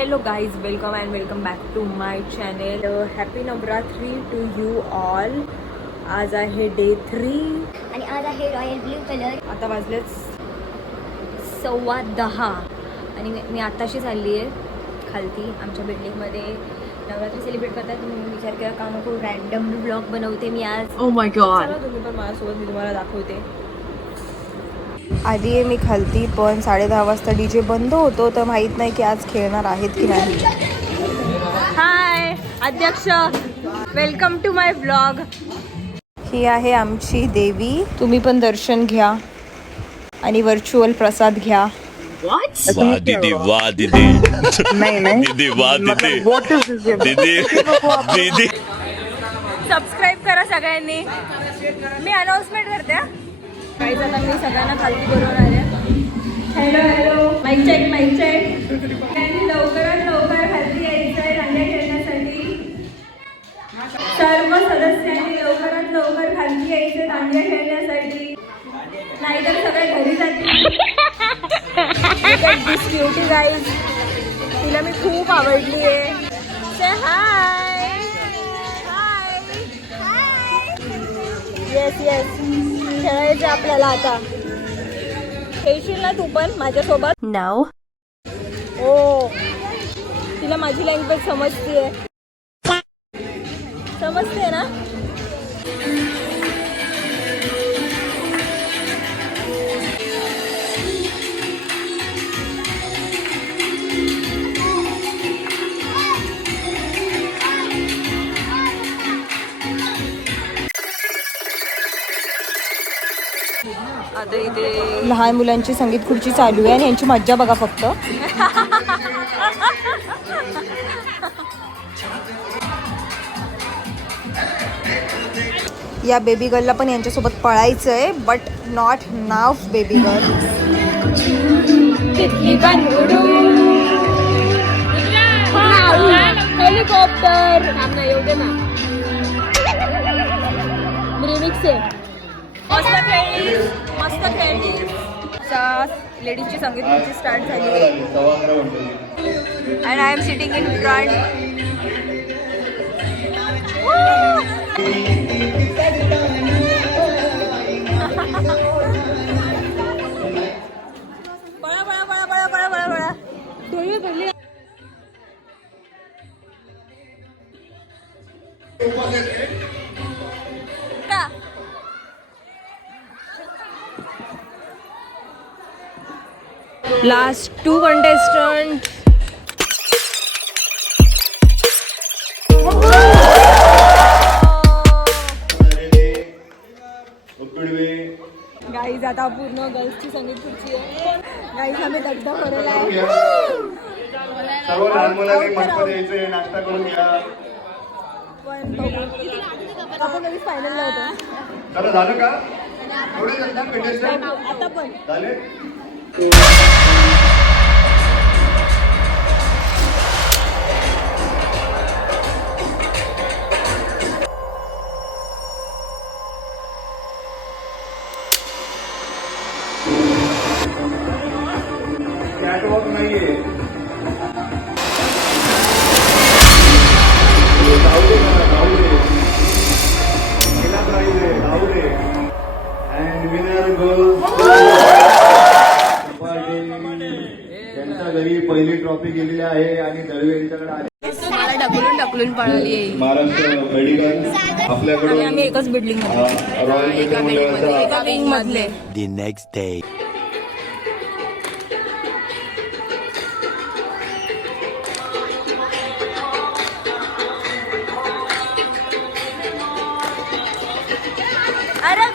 Hello guys, welcome and welcome back to my channel. Happy Navratri to you all. आज आहे day 3 आणि आज आहे रॉयल ब्ल्यू कलर. आता वाजलेच 10:15 आणि मी आत्ताशी चालली आहे खालती आमच्या बिल्डिंगमध्ये नवरात्री सेलिब्रेट करतात. तुम्ही विचार केला का नको रॅन्डम ब्लॉग बनवते मी आज. Oh my god. चला तुम्ही पण माझ्यासोबत, मी तुम्हाला दाखवते. आधी आहे मी खालती, पण 10:30 वाजता DJ बंद होतो, तर माहीत नाही की आज खेळणार आहेत की नाही. हाय अध्यक्ष, वेलकम टू माय ब्लॉग. ही आहे आमची देवी. तुम्ही पण दर्शन घ्या आणि व्हर्च्युअल प्रसाद घ्या. What? वाह दीदी, वाह दीदी. नहीं दीदी, वाह दीदी. What is this? दीदी, दीदी. सबस्क्राईब करा सगळ्यांनी. मी अनाउन्समेंट करते. काही आता मी सगळ्यांना खालती करून आले. Hello hello, mike check mike check. त्यांनी लवकरात लवकर खालती यायचं आहे दांडिया खेळण्यासाठी. सर्व सदस्यांनी लवकरात लवकर खालती यायचं दांडिया खेळण्यासाठी, नाहीतर सगळे घरी जातील. ब्युटी गाईज, तिला मी खूप आवडली आहे. से हाय हाय येस येस. खेळायचं आपल्याला आता. खेळशील ना तू पण माझ्यासोबत? नाव हो, तिला माझी लँग्वेज समजते ना. आता इथे लहान मुलांची संगीत खुर्ची चालू आहे आणि यांची मज्जा बघा फक्त. या बेबी गर्लला पण यांच्यासोबत पळायचं आहे, but not now baby girl. Helicopter एवढे ना रिमिक्स आहे. मस्त खेळली, मस्त खेळली. लेडीजची संगीत खुर्ची स्टार्ट झाली and I am sitting in front. बळा बळा बळा बळा बळा बळा बळा धुळी धुळी. का लास्ट 2 contestants. गाईज आता पूर्ण गर्ल्सची संगीत खुर्ची आहे. गाईज आम्ही दगदा भरलेला आहे. सर्व लहान मुलांनी मस्त द्यायचंय, नाश्ता करून घ्या. पण बघू, आपण कधीच फायनलला होतो. चला झालं का? थोडे जण contestant आता पण झाले. कॅटवॉक नाहीये. जाऊ दे ना, जाऊ दे. गेला प्राइज आहे, जाऊ दे. अँड विनर गोल्स त्यांच्या घरी पहिली ट्रॉफी गेलेली आहे आणि दळवी यांच्याकडे आली. ढकलून ढकलून पळाली आहे. महाराष्ट्र मेडिकल आपल्याकडून आम्ही एकच बिल्डिंग रॉयल मित्र मंडळाचा एका विंग मधले. The next day. अरे